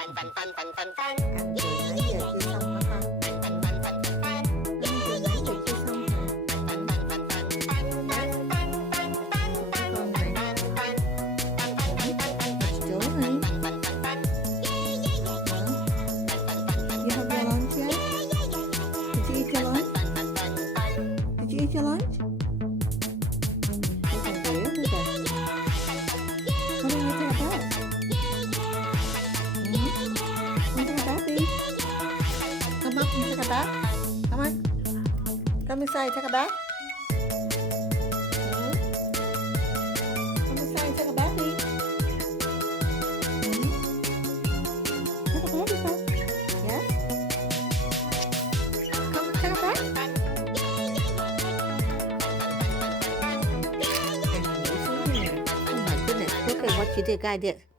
Ăn rồi nãy giờ chưa xong hả con? Ăn rồi nãy giờ chưa xong hả? Con này. Bây giờ chỗ này. You have your lunch yet? Did you eat your lunch? Did you eat your lunch? Cái thằng bé nữa kìa. Come on, you take a bath. You take a bath, baby. Come up, you take a bath. Come on. Come inside, take a bath. Come inside, take a bath, baby. Take a bath, Lisa. Yes? Come take a bath. Oh my goodness, look at what you did, guy did.